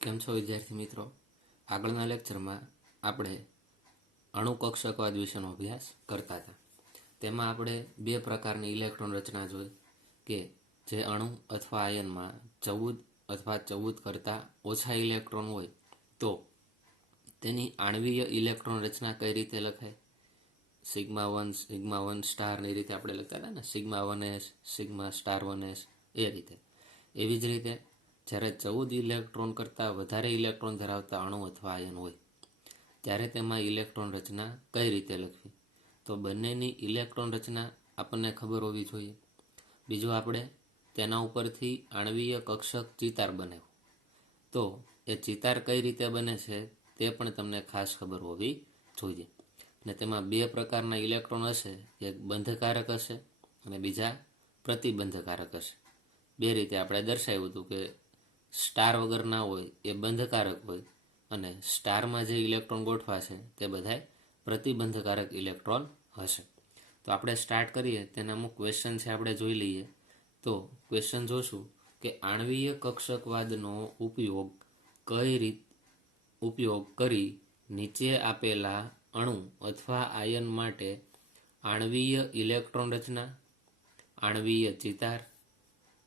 કેમ છો વિદ્યાર્થી મિત્રો? આગળના લેક્ચરમાં આપણે અણુકક્ષકવાદ વિશેનો અભ્યાસ કરતા હતા. તેમાં આપણે બે પ્રકારની ઇલેક્ટ્રોન રચના જોઈ કે જે અણુ અથવા આયનમાં 14 અથવા 14 કરતાં ઓછા ઇલેક્ટ્રોન હોય તો તેની આણ્વીય ઇલેક્ટ્રોન રચના કઈ રીતે લખાય. સિગ્મા 1 સ્ટારની રીતે આપણે લખતા હતા ને, sigma 1s, sigma star 1s એ રીતે. એવી જ રીતે જ્યારે 14 ઇલેક્ટ્રોન કરતાં વધારે ઇલેક્ટ્રોન ધરાવતા અણુ અથવા આયન હોય ત્યારે તેમાં ઇલેક્ટ્રોન રચના કઈ રીતે લખવી. તો બંનેની ઇલેક્ટ્રોન રચના આપણને ખબર હોવી જોઈએ. બીજું આપણે તેના ઉપરથી આણ્વીય કક્ષક ચિતાર બનાવ્યું તો એ ચિતાર કઈ રીતે બને છે તે પણ તમને ખાસ ખબર હોવી જોઈએ. અને તેમાં બે પ્રકારના ઇલેક્ટ્રોન હશે, એક બંધકારક હશે અને બીજા પ્રતિબંધકારક હશે. બે રીતે આપણે દર્શાવ્યું હતું કે સ્ટાર વગરના હોય એ બંધકારક હોય અને સ્ટારમાં જે ઇલેક્ટ્રોન ગોઠવાશે તે બધાય પ્રતિબંધકારક ઇલેક્ટ્રોન હશે. તો આપણે સ્ટાર્ટ કરીએ, તેના અમુક ક્વેશ્ચન છે આપણે જોઈ લઈએ. તો ક્વેશ્ચન જોશું કે આણ્વીય કક્ષકવાદનો ઉપયોગ કરી નીચે આપેલા અણુ અથવા આયન માટે આણ્વીય ઇલેક્ટ્રોન રચના, આણ્વીય ચિતાર,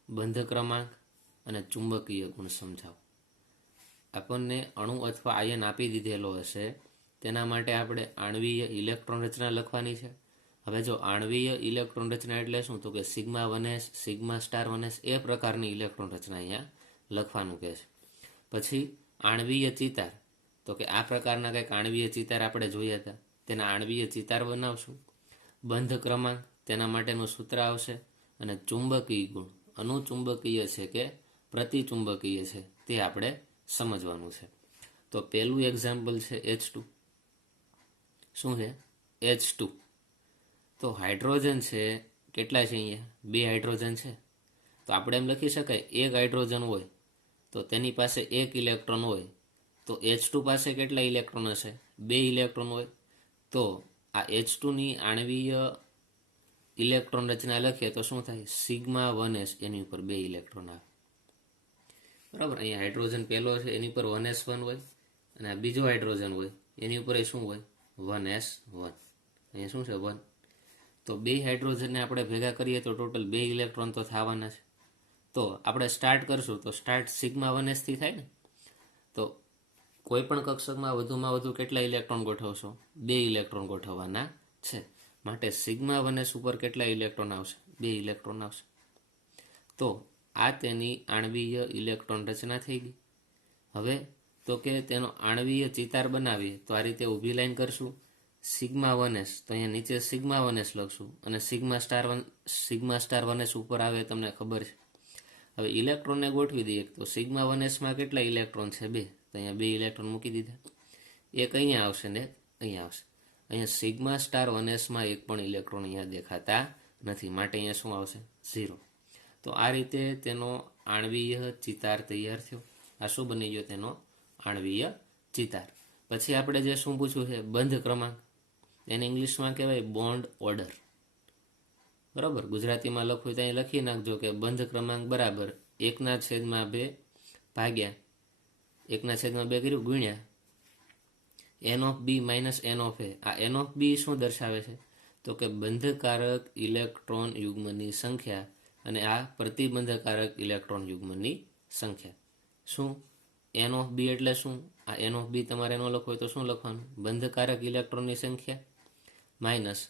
બંધ ક્રમાંક અને ચુંબકીય ગુણ સમજાવો. આપણને અણુ અથવા આયન આપી દીધેલો હશે, તેના માટે આપણે આણ્વીય ઇલેક્ટ્રોન રચના લખવાની છે. હવે જો આણ્વીય ઇલેક્ટ્રોન રચના એટલે શું, તો કે sigma 1s, sigma star 1s એ પ્રકારની ઇલેક્ટ્રોન રચના અહીંયા લખવાનું કહે છે. પછી આણ્વીય ચિતાર, તો કે આ પ્રકારના કંઈક આણ્વીય ચિતાર આપણે જોયા હતા, તેના આણ્વીય ચિતાર બનાવશું. બંધ ક્રમાંક, તેના માટેનું સૂત્ર આવશે. અને ચુંબકીય ગુણ, અનુચુંબકીય છે કે પ્રતિચુંબકીય છે તે આપણે સમજવાનું છે. તો પહેલું એક્ઝામ્પલ છે H2. શું છે? H2. તો હાઇડ્રોજન છે, કેટલા છે અહીંયા? 2 હાઇડ્રોજન છે. તો આપણે એમ લખી શકાય, એક હાઇડ્રોજન હોય તો તેની પાસે 1 ઇલેક્ટ્રોન હોય, તો H2 પાસે કેટલા ઇલેક્ટ્રોન હશે? 2 ઇલેક્ટ્રોન હોય. તો આ H2ની આણ્વીય ઇલેક્ટ્રોન રચના લખીએ તો શું થાય? સિગ્મા 1s, એની ઉપર 2 ઇલેક્ટ્રોન આવે. બરાબર. અહીંયા હાઇડ્રોજન પહેલો છે એની ઉપર 1s1 હોય અને આ બીજો હાઇડ્રોજન હોય એની ઉપર શું હોય? 1s1. અહીંયા શું છે? 1. તો 2 હાઇડ્રોજનને આપણે ભેગા કરીએ તો ટોટલ 2 ઇલેક્ટ્રોન તો થવાના છે. તો આપણે સ્ટાર્ટ કરશું તો સ્ટાર્ટ સિગ્મા 1s થી થાય ને. તો કોઈ પણ કક્ષકમાં વધુમાં વધુ કેટલા ઇલેક્ટ્રોન ગોઠવશો? 2 ઇલેક્ટ્રોન ગોઠવવાના છે. માટે સિગ્મા 1s ઉપર કેટલા ઇલેક્ટ્રોન આવશે? 2 ઇલેક્ટ્રોન આવશે. તો આ તેની આણ્વીય ઇલેક્ટ્રોન રચના થઈ ગઈ. હવે તો કે તેનો આણ્વીય ચિતાર બનાવીએ તો આ રીતે ઊભી લાઈન કરશું. સિગ્મા 1s, તો અહીંયા નીચે સિગ્મા 1s લખશું અને સિગ્મા સ્ટાર 1s ઉપર આવે તમને ખબર છે. હવે ઇલેક્ટ્રોનને ગોઠવી દઈએ તો સિગ્મા 1sમાં કેટલા ઇલેક્ટ્રોન છે? 2. તો અહીંયા 2 ઇલેક્ટ્રોન મૂકી દીધા. એક અહીંયા આવશે ને અહીંયા આવશે. અહીંયા સિગ્મા સ્ટાર 1sમાં એક પણ ઇલેક્ટ્રોન અહીંયા દેખાતા નથી, માટે અહીંયા શું આવશે? 0. તો આ રીતે તેનો આણ્વીય ચિતાર તૈયાર થયો. આ શું બની ગયો? તેનો આણ્વીય ચિતાર. પછી આપણે જે શું પૂછ્યું છે? બંધ ક્રમાંક. એને ઇંગ્લિશમાં કહેવાય બોન્ડ ઓર્ડર. બરાબર. ગુજરાતીમાં લખવું તો અહીં લખી નાખજો કે બંધ ક્રમાંક બરાબર 1/2 ભાગ્યા 1/2 કર્યું ગુણ્યા n of b minus n of a. આ n of b શું દર્શાવે છે? તો કે બંધકારક ઇલેક્ટ્રોન યુગ્મની સંખ્યા અને આ પ્રતિબંધકારક ઇલેક્ટ્રોન યુગ્મની સંખ્યા. શું n of b એટલે શું? આ n of b તમારે ન લખવું હોય તો શું લખવાનું? બંધકારક ઇલેક્ટ્રોનની સંખ્યા માઇનસ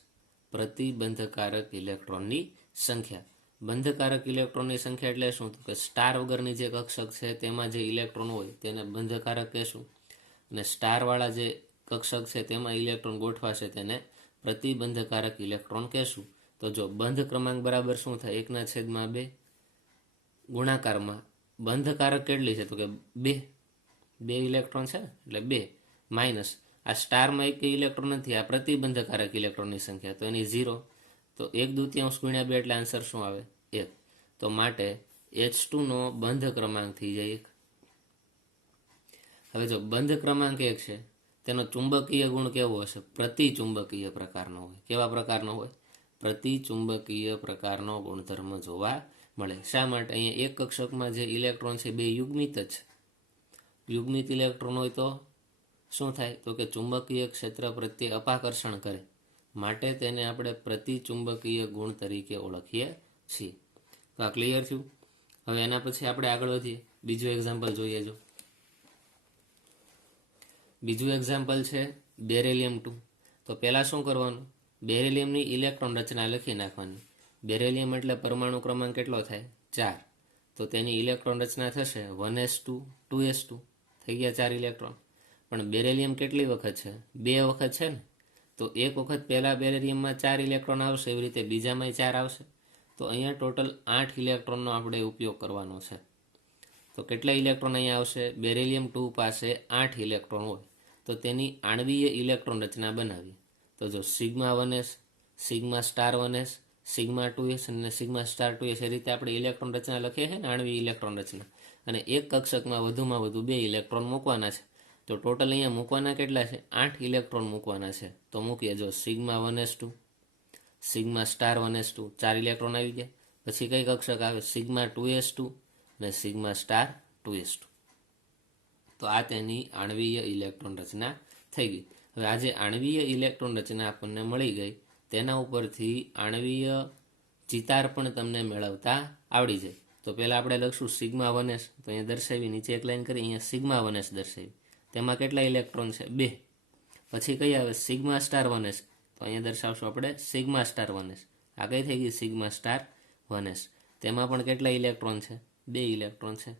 પ્રતિબંધકારક ઇલેક્ટ્રોનની સંખ્યા. બંધકારક ઇલેક્ટ્રોનની સંખ્યા એટલે શું? તો કે સ્ટાર વગરની જે કક્ષક છે તેમાં જે ઇલેક્ટ્રોન હોય તેને બંધકારક કહેશું અને સ્ટારવાળા જે કક્ષક છે તેમાં ઇલેક્ટ્રોન ગોઠવાશે તેને પ્રતિબંધકારક ઇલેક્ટ્રોન કહેશું. તો જો બંધ ક્રમાંક બરાબર શું થાય? 1/2 ગુણાકારમાં બંધકારક કેટલી છે? તો કે 2 ઇલેક્ટ્રોન છે એટલે 2 માઇનસ આ સ્ટારમાં એક ઇલેક્ટ્રોન નથી, આ પ્રતિબંધકારક ઇલેક્ટ્રોનની સંખ્યા તો એની 0. તો 1/2 ગુણ્યા 2 એટલે આન્સર શું આવે? 1. તો માટે H2નો બંધ ક્રમાંક થઈ જાય 1. હવે જો બંધ ક્રમાંક 1 છે તેનો ચુંબકીય ગુણ કેવો હશે? પ્રતિચુંબકીય પ્રકારનો હોય. કેવા પ્રકારનો હોય? પ્રતિચુંબકીય પ્રકારનો ગુણધર્મ જોવા મળે. શા માટે? અહીંયા એક કક્ષકમાં જે ઇલેક્ટ્રોન છે બે યુગ્મિત જ છે. યુગ્મિત ઇલેક્ટ્રોન હોય તો શું થાય? તો કે ચુંબકીય ક્ષેત્ર પ્રત્યે અપાકર્ષણ કરે, માટે તેને આપણે પ્રતિચુંબકીય ગુણ તરીકે ઓળખીએ છીએ. તો આ ક્લિયર થયું. હવે એના પછી આપણે આગળ વધીએ, બીજું એક્ઝામ્પલ જોઈએ. જો બીજું એક્ઝામ્પલ છે બેરેલિયમ-2. તો પહેલાં શું કરવાનું? બેરેલિયમની ઇલેક્ટ્રોન રચના લખી નાખવાની. બેરેલિયમ એટલે પરમાણુ ક્રમાંક કેટલો થાય? 4. તો તેની ઇલેક્ટ્રોન રચના થશે 1s2 2s2, થઈ ગયા 4 ઇલેક્ટ્રોન. પણ બેરેલિયમ કેટલી વખત છે? 2 વખત છે ને. તો એક વખત પહેલા બેરેલિયમમાં 4 ઇલેક્ટ્રોન આવશે, એવી રીતે બીજામાં 4 આવશે. તો અહીંયા ટોટલ 8 ઇલેક્ટ્રોનનો આપણે ઉપયોગ કરવાનો છે. તો કેટલા ઇલેક્ટ્રોન અહીંયા આવશે? બેરેલિયમ-2 પાસે 8 ઇલેક્ટ્રોન હોય તો તેની આણ્વીય ઇલેક્ટ્રોન રચના બનાવી. તો જો σ1s, σ*1s, σ2s અને σ*2s એ રીતે આપણે ઇલેક્ટ્રોન રચના લખીએ છીએ ને, આણ્વીય ઇલેક્ટ્રોન રચના. અને એક કક્ષકમાં વધુમાં વધુ 2 ઇલેક્ટ્રોન મૂકવાના છે. તો ટોટલ અહીંયા મૂકવાના કેટલા છે? 8 ઇલેક્ટ્રોન મૂકવાના છે. તો મૂકીએ. જો σ1s2, σ*1s2 4 ઇલેક્ટ્રોન આવી ગયા. પછી કઈ કક્ષક આવે? σ2s2 અને σ*2s2. તો આ તેની આણ્વીય ઇલેક્ટ્રોન રચના થઈ ગઈ. હવે આ જે આણ્વીય ઇલેક્ટ્રોન રચના આપણને મળી ગઈ, તેના ઉપરથી આણ્વીય ચિતાર પણ તમને મેળવતા આવડી જાય. તો પહેલાં આપણે લખશું σ1s. તો અહીંયા દર્શાવી, નીચે એક લાઈન કરી, અહીંયા σ1s દર્શાવી. તેમાં કેટલા ઇલેક્ટ્રોન છે? 2. પછી કઈ આવે? σ*1s. તો અહીંયા દર્શાવશું આપણે σ*1s. આ કઈ થઈ ગઈ? σ*1s. તેમાં પણ કેટલા ઇલેક્ટ્રોન છે? 2 ઇલેક્ટ્રોન છે.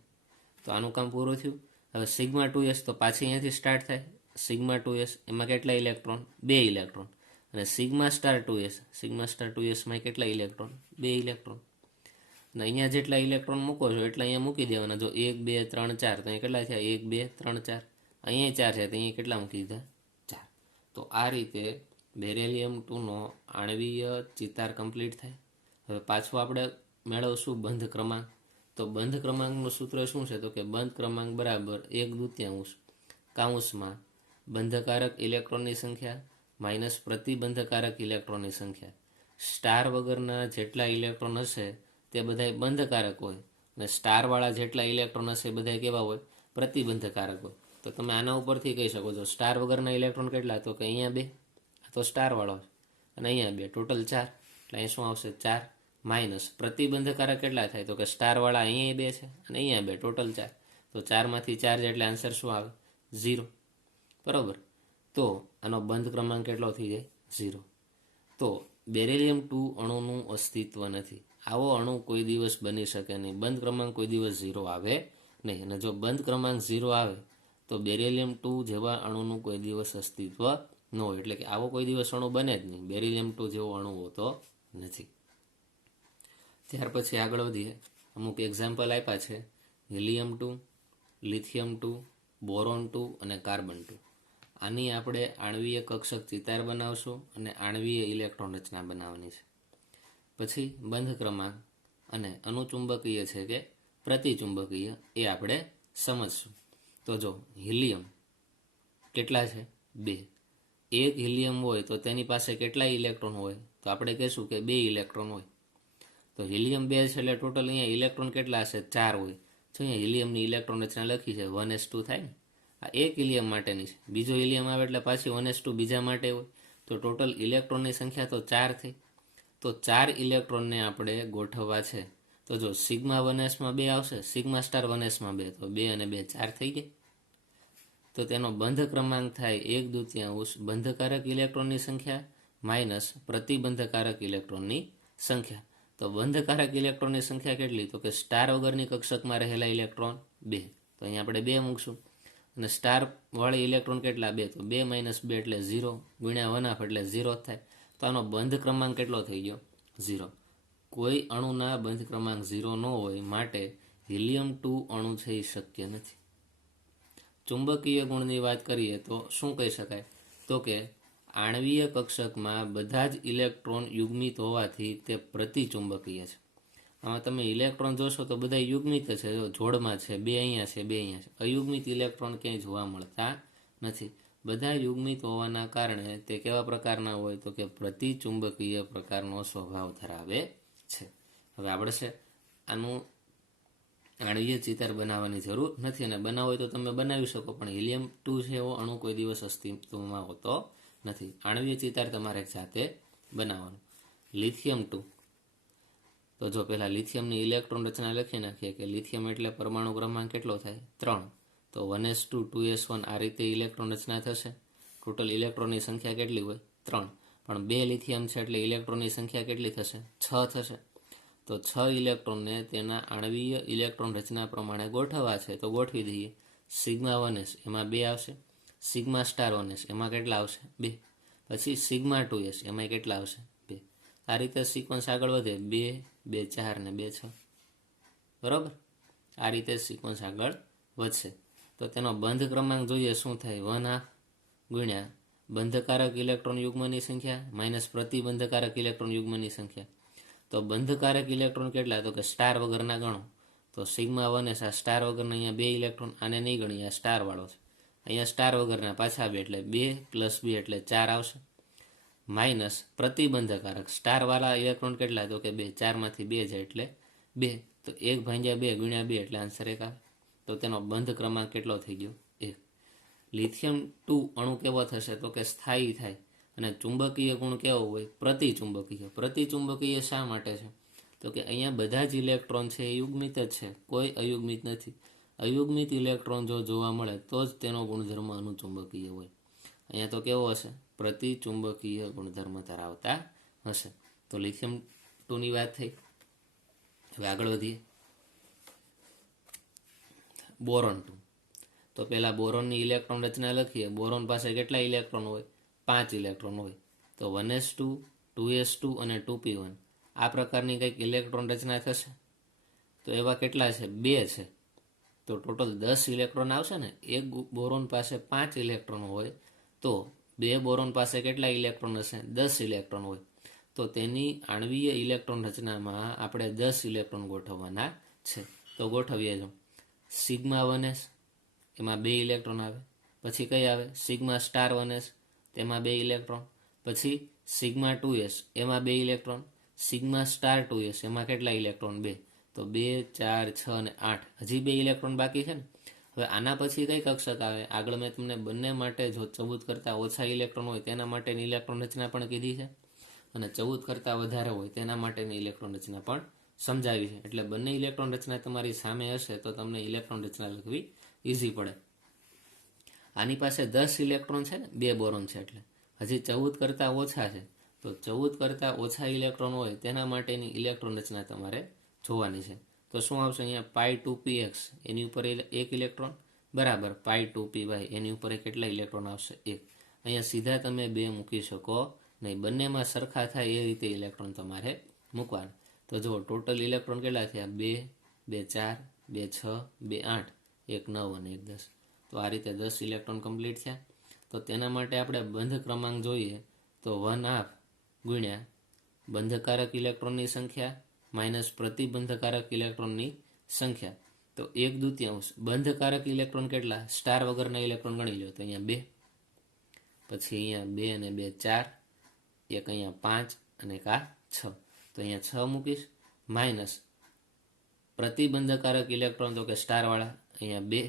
તો આનું કામ પૂરું થયું. હવે σ2s. તો પાછી અહીંયાથી સ્ટાર્ટ થાય. σ2s એમાં કેટલા ઇલેક્ટ્રોન? 2 ઇલેક્ટ્રોન. અને σ*2s, σ*2sમાં કેટલા ઇલેક્ટ્રોન? 2 ઇલેક્ટ્રોન. અને અહીંયા જેટલા ઇલેક્ટ્રોન મૂકો છો એટલા અહીંયા મૂકી દેવાના. જો 1 2 3 4, તો અહીંયા કેટલા થયા? 1 2 3 4. અહીંયા 4 છે, તો અહીંયા કેટલા મૂકી દીધા? 4. તો આ રીતે બેરેલિયમ-2નો આણ્વીય ચિતાર કમ્પ્લીટ થાય. હવે પાછું આપણે મેળવશું બંધ ક્રમાંક. તો બંધ ક્રમાંકનું સૂત્ર શું છે? તો કે બંધ ક્રમાંક બરાબર 1/2 કાઉન્સમાં બંધકારક ઇલેક્ટ્રોનની સંખ્યા માઇનસ પ્રતિબંધકારક ઇલેક્ટ્રોનની સંખ્યા. સ્ટાર વગરના જેટલા ઇલેક્ટ્રોન હશે તે બધા બંધકારક હોય, અને સ્ટારવાળા જેટલા ઇલેક્ટ્રોન હશે બધા કેવા હોય? પ્રતિબંધકારક હોય. તો તમે આના ઉપરથી કહી શકો છો સ્ટાર વગરના ઇલેક્ટ્રોન કેટલા? તો કે અહીંયા 2, આ તો સ્ટારવાળો, અને અહીંયા 2, ટોટલ 4. એટલે અહીં શું આવશે? 4. માઇનસ પ્રતિબંધકારક કેટલા થાય? તો કે સ્ટારવાળા અહીંયા 2 છે અને અહીંયા 2, ટોટલ 4. તો 4માંથી 4 એટલે આન્સર શું આવે? 0. બરાબર. તો આનો બંધ ક્રમાંક કેટલો થઈ જાય? 0. તો બેરેલિયમ-2 અણુનું અસ્તિત્વ નથી. આવો અણુ કોઈ દિવસ બની શકે નહીં. બંધ ક્રમાંક કોઈ દિવસ 0 આવે નહીં. અને જો બંધ ક્રમાંક 0 આવે તો બેરેલિયમ-2 જેવા અણુનું કોઈ દિવસ અસ્તિત્વ ન હોય. એટલે કે આવો કોઈ દિવસ અણુ બને જ નહીં. બેરેલિયમ-2 જેવો અણુ હોતો નથી. ત્યાર પછી આગળ વધીએ. અમુક એક્ઝામ્પલ આપ્યા છે. હિલિયમ-2, લિથિયમ-2, બોરોન-2 અને કાર્બન-2. આની આપણે આણ્વીય કક્ષક ચિતાર બનાવશું અને આણ્વીય ઇલેક્ટ્રોન રચના બનાવવાની છે. પછી બંધ ક્રમાંક અને અનુચુંબકીય છે કે પ્રતિચુંબકીય એ આપણે સમજશું. તો જો હિલિયમ કેટલા છે? 2. એક હિલિયમ હોય તો તેની પાસે કેટલા ઇલેક્ટ્રોન હોય? તો આપણે કહીશું કે 2 ઇલેક્ટ્રોન હોય. તો હિલિયમ 2 છે એટલે ટોટલ અહીંયા ઇલેક્ટ્રોન કેટલા હશે? 4 હોય. જો અહીંયા હિલિયમની ઇલેક્ટ્રોન રચના લખી છે 1s2 થાય ને. આ એક હિલિયમ માટેની છે. બીજો હિલિયમ આવે એટલે પાછી 1s2 બીજા માટે હોય. તો ટોટલ ઇલેક્ટ્રોનની સંખ્યા તો 4 થઈ. તો 4 ઇલેક્ટ્રોનને આપણે ગોઠવવા છે. તો જો σ1sમાં 2 આવશે, σ*1sમાં 2, તો 2 અને 2 4 થઈ ગયા. તો તેનો બંધ ક્રમાંક થાય 1/2 બંધકારક ઇલેક્ટ્રોનની સંખ્યા માઇનસ પ્રતિબંધકારક ઇલેક્ટ્રોનની સંખ્યા. તો બંધકારક ઇલેક્ટ્રોનની સંખ્યા કેટલી? તો કે સ્ટાર વગરની કક્ષકમાં રહેલા ઇલેક્ટ્રોન 2. તો અહીંયા આપણે 2 મૂકશું. અને સ્ટાર વાળી ઇલેક્ટ્રોન કેટલા? 2. તો 2 - 2 એટલે 0, ગુણ્યા 1/2 એટલે 0 થાય. તો આનો બંધ ક્રમાંક કેટલો થઈ ગયો? 0. કોઈ અણુના બંધ ક્રમાંક 0 ન હોય માટે હિલિયમ-2 અણુ છે એ શક્ય નથી. ચુંબકીય ગુણની વાત કરીએ તો શું કહી શકાય? તો કે આણ્વીય કક્ષકમાં બધા જ ઇલેક્ટ્રોન યુગ્મિત હોવાથી તે પ્રતિચુંબકીય છે. આમાં તમે ઇલેક્ટ્રોન જોશો તો બધા યુગ્મિત છે. જોડમાં છે, 2 અહીંયા છે, 2 અહીંયા છે. અયુગ્મિત ઇલેક્ટ્રોન ક્યાંય જોવા મળતા નથી. બધા યુગ્મિત હોવાના કારણે તે કેવા પ્રકારના હોય? તો કે પ્રતિચુંબકીય પ્રકારનો સ્વભાવ ધરાવે છે. હવે આપણે છે આનું આણ્વીય ચિતાર બનાવવાની જરૂર નથી, અને બનાવો હોય તો તમે બનાવી શકો, પણ હિલિયમ-2 છે એવો અણુ કોઈ દિવસ અસ્તિત્વમાં હોતો નથી. આણ્વીય ચિતાર તમારે જાતે બનાવવાનું. લિથિયમ-2, તો જો પહેલા લિથિયમની ઇલેક્ટ્રોન રચના લખી નાખીએ કે લિથિયમ એટલે પરમાણુ ક્રમાંક કેટલો થાય? 3. તો 1s2 2s1 આ રીતે ઇલેક્ટ્રોન રચના થશે. ટોટલ ઇલેક્ટ્રોનની સંખ્યા કેટલી હોય? 3. પણ 2 લિથિયમ છે એટલે ઇલેક્ટ્રોનની સંખ્યા કેટલી થશે? 6 થશે. તો 6 ઇલેક્ટ્રોનને તેના આણ્વીય ઇલેક્ટ્રોન રચના પ્રમાણે ગોઠવવા છે, તો ગોઠવી દઈએ. સિગ્મા 1s એમાં 2 આવશે. સિગ્મા સ્ટાર 1s એમાં કેટલા આવશે? 2. પછી સિગ્મા 2s એમાં કેટલા આવશે? 2. આ રીતે સિક્વન્સ આગળ વધે. 2 2 4 ને 2 6. બરાબર? આ રીતે સિક્વન્સ આગળ વધશે. તો તેનો બંધ ક્રમાંક જોઈએ શું થાય? 1/2 ગુણ્યા બંધકારક ઇલેક્ટ્રોન યુગ્મની સંખ્યા માઇનસ પ્રતિબંધકારક ઇલેક્ટ્રોન યુગ્મની સંખ્યા. તો બંધકારક ઇલેક્ટ્રોન કેટલા? તો કે સ્ટાર વગરના ગણો. તો સિગ્મા 1s આ સ્ટાર વગરના અહીંયા 2 ઇલેક્ટ્રોન, આને નહીં ગણી, આ સ્ટાર વાળો છે. અહીંયા સ્ટાર વગરના પાછા 2 એટલે 2 + 2 એટલે 4 આવશે. માઇનસ પ્રતિબંધકારક સ્ટાર વાળા ઇલેક્ટ્રોન કેટલા? તો કે 2. 4માંથી 2 જાય એટલે 2. તો 1/2 ગુણ્યા 2 એટલે આન્સર 1 આવે. તો તેનો બંધ ક્રમાંક કેટલો થઈ ગયો? 1. લિથિયમ-2 અણુ કેવો થશે? તો કે સ્થાયી થાય. અને ચુંબકીય ગુણ કેવો હોય? પ્રતિચુંબકીય. પ્રતિચુંબકીય શા માટે છે? તો કે અહીંયા બધા જ ઇલેક્ટ્રોન છે એ યુગ્મિત જ છે, કોઈ અયુગ્મિત નથી. અયુગ્મિત ઇલેક્ટ્રોન જો જોવા મળે તો જ તેનો ગુણધર્મ અનુચુંબકીય હોય. અહીંયા તો કેવો હશે? પ્રતિચુંબકીય ગુણધર્મ ધરાવતા હશે. તો લિથિયમ-2 ની વાત થઈ. હવે આગળ વધીએ. બોરોન-2. તો પહેલા બોરોનની ઇલેક્ટ્રોન રચના લખીએ. બોરોન પાસે કેટલા ઇલેક્ટ્રોન હોય? 5 ઇલેક્ટ્રોન હોય. તો 1s2 2s2 અને 2p1 આ પ્રકારની કંઈક ઇલેક્ટ્રોન રચના થશે. તો એવા કેટલા છે? 2 છે. તો ટોટલ 10 ઇલેક્ટ્રોન આવશે ને. એક બોરોન પાસે 5 ઇલેક્ટ્રોન હોય તો 2 બોરોન પાસે કેટલા ઇલેક્ટ્રોન હશે? 10 ઇલેક્ટ્રોન હોય. તો તેની આણ્વીય ઇલેક્ટ્રોન રચનામાં આપણે 10 ઇલેક્ટ્રોન ગોઠવવાના છે. તો ગોઠવીએ. જો સિગ્મા 1s એમાં 2 ઇલેક્ટ્રોન આવે. પછી કઈ આવે? સિગ્મા સ્ટાર 1s તેમાં 2 ઇલેક્ટ્રોન. પછી સિગ્મા 2s એમાં 2 ઇલેક્ટ્રોન. સિગ્મા સ્ટાર 2s એમાં કેટલા ઇલેક્ટ્રોન? 2. તો 2 4 6 અને 8 હજી 2 ઇલેક્ટ્રોન બાકી છે ને. હવે આના પછી કઈ કક્ષક આવે? આગળ મેં તમને બંને માટે જો 14 કરતાં ઓછા ઇલેક્ટ્રોન હોય તેના માટેની ઇલેક્ટ્રોન રચના પણ કીધી છે, અને 14 કરતાં વધારે હોય તેના માટેની ઇલેક્ટ્રોન રચના પણ સમજાવી છે. એટલે બંને ઇલેક્ટ્રોન રચના તમારી સામે હશે તો તમને ઇલેક્ટ્રોન રચના લખવી ઇઝી પડે. આની પાસે 10 ઇલેક્ટ્રોન છે ને, 2 બોરોન છે એટલે હજી 14 કરતાં ઓછા છે. તો 14 કરતાં ઓછા ઇલેક્ટ્રોન હોય તેના માટેની ઇલેક્ટ્રોન રચના તમારે જોવાની છે. તો શું આવશે? અહીંયા π2px એની ઉપર 1 ઇલેક્ટ્રોન બરાબર π2py એની ઉપર કેટલા ઇલેક્ટ્રોન આવશે? 1. અહીંયા સીધા તમે 2 મૂકી શકો નહીં, બંનેમાં સરખા થાય એ રીતે ઇલેક્ટ્રોન તમારે મૂકવાના. તો જુઓ ટોટલ ઇલેક્ટ્રોન કેટલા થયા? 2 2 4 2 6 2 8 1 9 અને 1 10. તો આ રીતે 10 ઇલેક્ટ્રોન કમ્પ્લીટ થયા. તો તેના માટે આપણે બંધ ક્રમાંક જોઈએ તો 1/2 ગુણ્યા બંધકારક ઇલેક્ટ્રોનની સંખ્યા માઇનસ પ્રતિબંધકારક ઇલેક્ટ્રોનની સંખ્યા. તો 1/2 બંધકારક ઇલેક્ટ્રોન કેટલા? સ્ટાર વગરના ઇલેક્ટ્રોન ગણી લો તો અહીંયા 2, પછી અહીંયા 2 અને 2 4, એક અહીંયા 5 અને એક આ 6. તો અહીંયા 6 મૂકીશ. માઇનસ પ્રતિબંધકારક ઇલેક્ટ્રોન તો કે સ્ટારવાળા અહીંયા 2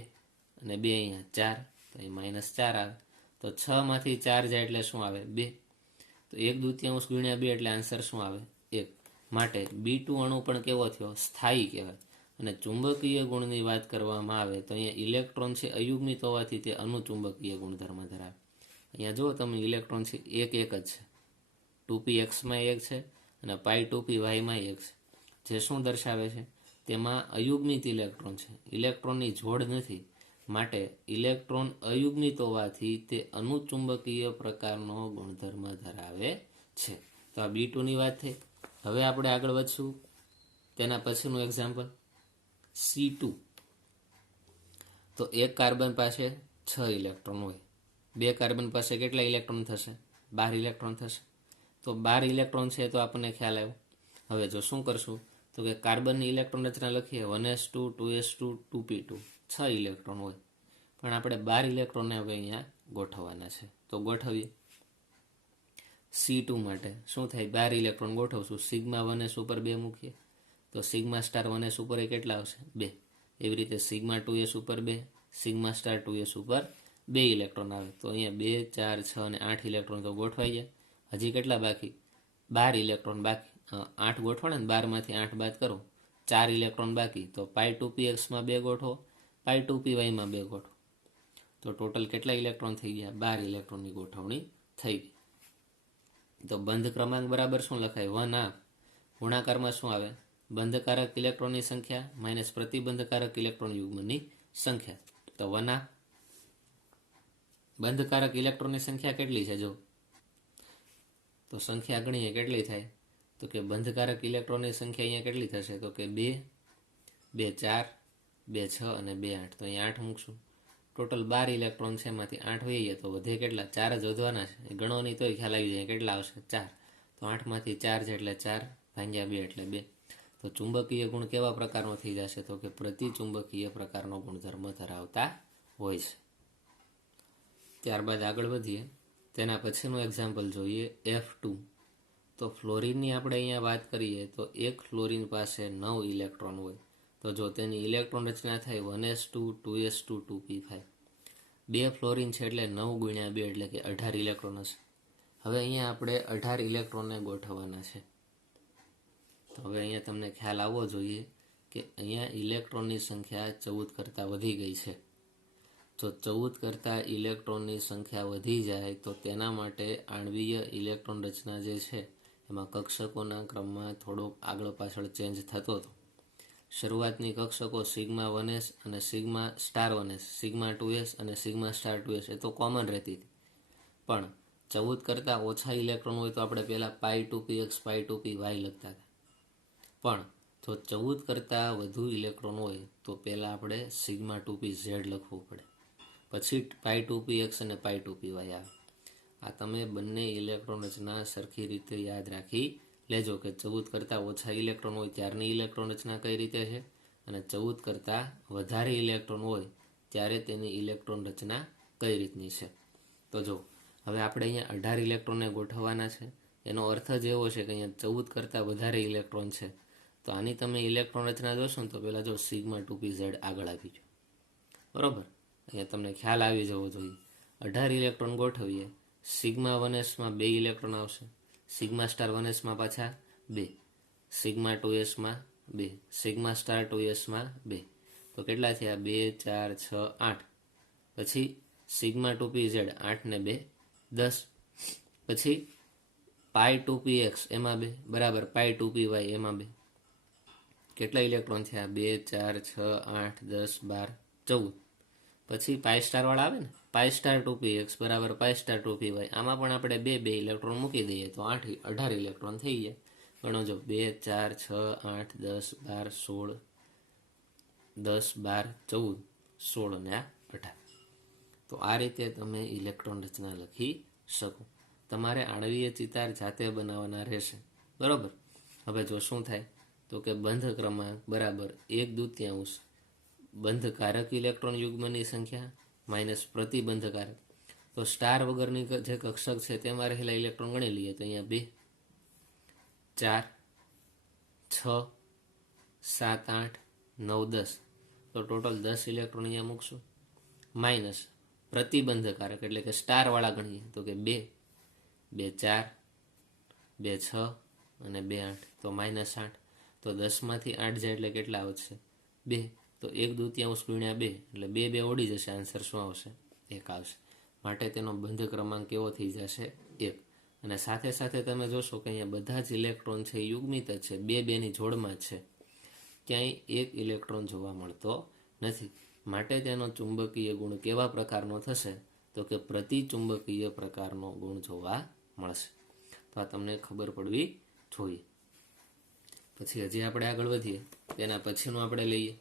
અને 2 અહીંયા 4, તો અહીં -4 આવે. તો 6માંથી 4 જાય એટલે શું આવે? 2. તો 1/2 ગુણ્યા 2 એટલે આન્સર શું આવે? 1. માટે B2 અણુ પણ કેવો થયો? સ્થાયી કહેવાય. અને ચુંબકીય ગુણની વાત કરવામાં આવે તો અહીંયા ઇલેક્ટ્રોન છે અયુગ્મિત હોવાથી તે અનુચુંબકીય ગુણધર્મ ધરાવે. અહીંયા જુઓ તમે ઇલેક્ટ્રોન છે એક જ છે. 2pxમાં 1 છે અને π2pyમાં 1 છે. જે શું દર્શાવે છે? તેમાં અયુગ્મિત ઇલેક્ટ્રોન છે, ઇલેક્ટ્રોનની જોડ નથી. માટે ઇલેક્ટ્રોન અયુગ્મિત હોવાથી તે અનુચુંબકીય પ્રકારનો ગુણધર્મ ધરાવે છે. તો આ B2 ની વાત થઈ. હવે આપણે આગળ વધશું. તેના પછીનું એક્ઝામ્પલ C2. તો એક કાર્બન પાસે 6 ઇલેક્ટ્રોન હોય. 2 કાર્બન પાસે કેટલા ઇલેક્ટ્રોન થશે? 12 ઇલેક્ટ્રોન થશે. તો 12 ઇલેક્ટ્રોન છે તો આપણને ખ્યાલ આવ્યો. હવે જો શું કરશું તો કે કાર્બનની ઇલેક્ટ્રોન રચના લખીએ 1s2 2s2 2p2 6 ઇલેક્ટ્રોન હોય, પણ આપણે 12 ઇલેક્ટ્રોનને હવે અહીંયા ગોઠવવાના છે. તો ગોઠવીએ. C2 માટે શું થાય? 12 ઇલેક્ટ્રોન ગોઠવશું. સિગ્મા 1s ઉપર 2 મૂકીએ તો સિગ્મા સ્ટાર 1s ઉપર એ કેટલા આવશે? 2. એવી રીતે સિગ્મા 2s ઉપર 2, સિગ્મા સ્ટાર 2s ઉપર 2 ઇલેક્ટ્રોન આવે. તો અહીંયા 2, 4, 6 અને 8 ઇલેક્ટ્રોન તો ગોઠવાઈ ગયા. હજી કેટલા બાકી? 12 ઇલેક્ટ્રોન બાકી. 8 ગોઠવાના ને 12માંથી 8 બાદ કરો, 4 ઇલેક્ટ્રોન બાકી. તો π2pxમાં 2 ગોઠવો, π2pyમાં 2 ગોઠવો. તો ટોટલ કેટલા ઇલેક્ટ્રોન થઈ ગયા? 12 ઇલેક્ટ્રોનની ગોઠવણી થઈ ગઈ. તો બંધ ક્રમાંક બરાબર શું લખાય? 1/2 ગુણાકારમાં શું આવે? બંધકારક ઇલેક્ટ્રોનની સંખ્યા માઇનસ પ્રતિબંધકારક ઇલેક્ટ્રોન યુગ્મની સંખ્યા. તો 1/2 બંધકારક ઇલેક્ટ્રોનની સંખ્યા કેટલી છે? જો તો સંખ્યા ગણીએ કેટલી થાય? તો કે બંધકારક ઇલેક્ટ્રોનની સંખ્યા અહીંયા કેટલી થશે? તો કે 2, 2, 4, 2, 6 અને 2, 8. તો અહીંયા 8 મૂકશું. ટોટલ 12 ઇલેક્ટ્રોન છે, એમાંથી 8 વહી ગયા તો વધે કેટલા? 4 જ વધવાના છે. ગણો નહીં તોય ખ્યાલ આવી જાય કેટલા આવશે? 4. તો 8માંથી 4 છે એટલે 4 ભાગ્યા 2 એટલે 2. તો ચુંબકીય ગુણ કેવા પ્રકારનો થઈ જશે? તો કે પ્રતિચુંબકીય પ્રકારનો ગુણધર્મ ધરાવતા હોય છે. ત્યારબાદ આગળ વધીએ. તેના પછીનું એક્ઝામ્પલ જોઈએ, F2. તો ફ્લોરિનની આપણે અહીંયા વાત કરીએ તો એક ફ્લોરિન પાસે 9 ઇલેક્ટ્રોન હોય. તો જો તેની ઇલેક્ટ્રોન રચના થાય 1s2, 2s2, 2p5. 2 ફ્લોરિન છે એટલે 9 ગુણ્યા 2 એટલે કે 18 ઇલેક્ટ્રોન હશે. હવે અહીંયા આપણે 18 ઇલેક્ટ્રોનને ગોઠવવાના છે. તો હવે અહીંયા તમને ખ્યાલ આવવો જોઈએ કે અહીંયા ઇલેક્ટ્રોનની સંખ્યા 14 કરતાં વધી ગઈ છે. જો 14 કરતાં ઇલેક્ટ્રોનની સંખ્યા વધી જાય તો તેના માટે આણ્વીય ઇલેક્ટ્રોન રચના જે છે એમાં કક્ષકોના ક્રમમાં થોડોક આગળ પાછળ ચેન્જ થતો હતો. શરૂઆતની કક્ષકો સિગ્મા 1s અને sigma star 1s, sigma 2s અને સિગ્મા સ્ટાર 2s એ તો કોમન રહેતી હતી. પણ 14 કરતાં ઓછા ઇલેક્ટ્રોન હોય તો આપણે પહેલાં π2px, π2py લખતા હતા. પણ જો 14 કરતાં વધુ ઇલેક્ટ્રોન હોય તો પહેલાં આપણે સિગ્મા 2pz લખવું પડે, પછી π2px અને π2py આવે. આ તમે બંને ઇલેક્ટ્રોન રચના સરખી રીતે યાદ રાખી લેજો કે 14 કરતાં ઓછા ઇલેક્ટ્રોન હોય ત્યારની ઇલેક્ટ્રોન રચના કઈ રીતે છે અને 14 કરતાં વધારે ઇલેક્ટ્રોન હોય ત્યારે તેની ઇલેક્ટ્રોન રચના કઈ રીતની છે. તો જો હવે આપણે અહીંયા 18 ઇલેક્ટ્રોનને ગોઠવવાના છે. એનો અર્થ જ એવો છે કે અહીંયા 14 કરતાં વધારે ઇલેક્ટ્રોન છે. તો આની તમે ઇલેક્ટ્રોન રચના જોશો ને તો પહેલાં જો સિગ્મા 2pz આગળ આવી ગયો, બરાબર. અહીંયા તમને ખ્યાલ આવી જવો જોઈએ. 18 ઇલેક્ટ્રોન ગોઠવીએ. સિગ્મા 1sમાં 2 ઇલેક્ટ્રોન આવશે, સિગ્મા સ્ટાર 1sમાં પાછા 2, સિગ્મા 2sમાં 2, સિગ્મા સ્ટાર 2sમાં 2. તો કેટલા થયા? 2, 4, 6, 8. પછી સિગ્મા 2pz 8 ને 2 10. પછી π2px એમાં 2 બરાબર, π2py એમાં 2. કેટલા ઇલેક્ટ્રોન થયા? 2, 4, 6, 8, 10, 12, 14. પછી પાઈ સ્ટાર વાળા આવે ને, પાઈ સ્ટાર 2px બરાબર પાઈ સ્ટાર 2py. આમાં પણ આપણે 2 ઇલેક્ટ્રોન મૂકી દઈએ તો 18 ઇલેક્ટ્રોન થઈ ગયા. ગણો જો 2, 4, 6, 8, 10, 12, 16, 10, 12, 14, 16 અને 18. તો આ રીતે તમે ઇલેક્ટ્રોન રચના લખી શકો. તમારે આણ્વીય ચિતાર જાતે બનાવવાના રહેશે, બરાબર. હવે જો શું થાય તો કે બંધ ક્રમાંક બરાબર 1/2 બંધકારક ઇલેક્ટ્રોન યુગ્મની સંખ્યા માઇનસ પ્રતિબંધકારક. તો સ્ટાર વગરની જે કક્ષક છે તેમાં રહેલા ઇલેક્ટ્રોન ગણી લઈએ તો અહીંયા 2, 4, 6, 7, 8, 9, 10. તો ટોટલ 10 ઇલેક્ટ્રોન અહીંયા મૂકશું. માઇનસ પ્રતિબંધકારક એટલે કે સ્ટાર વાળા ગણીએ તો કે 2, 2, 4, 2, 6 અને 2, 8. તો -8. તો 10માંથી 8 જાય એટલે કેટલા આવશે? 2. તો 1/2 ગુણ્યા 2 એટલે 2 2 ઉડી જશે. આન્સર શું આવશે? 1 આવશે. માટે તેનો બંધ ક્રમાંક કેવો થઈ જશે? 1. અને સાથે સાથે તમે જોશો કે અહીંયા બધા જ ઇલેક્ટ્રોન છે યુગ્મિત જ છે, 2 2ની જોડમાં જ છે. ક્યાંય એક ઇલેક્ટ્રોન જોવા મળતો નથી. માટે તેનો ચુંબકીય ગુણ કેવા પ્રકારનો થશે? તો કે પ્રતિચુંબકીય પ્રકારનો ગુણ જોવા મળશે. તો આ તમને ખબર પડવી જોઈએ. પછી હજી આપણે આગળ વધીએ. તેના પછીનું આપણે લઈએ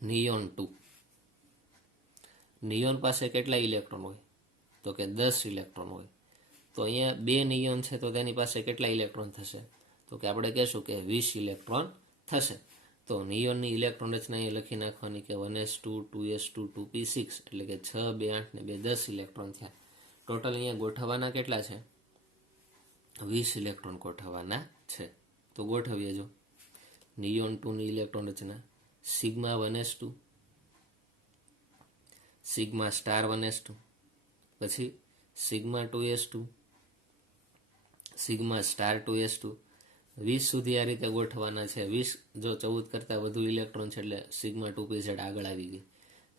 નિયોન 2. નિયોન પાસે કેટલા ઇલેક્ટ્રોન હોય? તો કે 10 ઇલેક્ટ્રોન હોય. તો અહીંયા 2 નિયોન છે તો તેની પાસે કેટલા ઇલેક્ટ્રોન થશે? તો કે આપણે કહેશું કે 20 ઇલેક્ટ્રોન થશે. તો નિયોનની ઇલેક્ટ્રોન રચના અહીંયા લખી નાખવાની કે 1s2, 2s2, 2p6 એટલે કે 6, 2, 8 ને 2 10 ઇલેક્ટ્રોન થયા. ટોટલ અહીંયા ગોઠવવાના કેટલા છે? 20 ઇલેક્ટ્રોન ગોઠવવાના છે. તો ગોઠવીએ જો નિયોન 2 ની ઇલેક્ટ્રોન રચના, sigma 1s2, sigma star 1s2, પછી sigma 2s2, sigma star 2s2. 20 સુધી આ રીતે ગોઠવવાના છે. 20 જો 14 કરતાં વધુ ઇલેક્ટ્રોન છે એટલે સિગ્મા 2pz આગળ આવી ગઈ.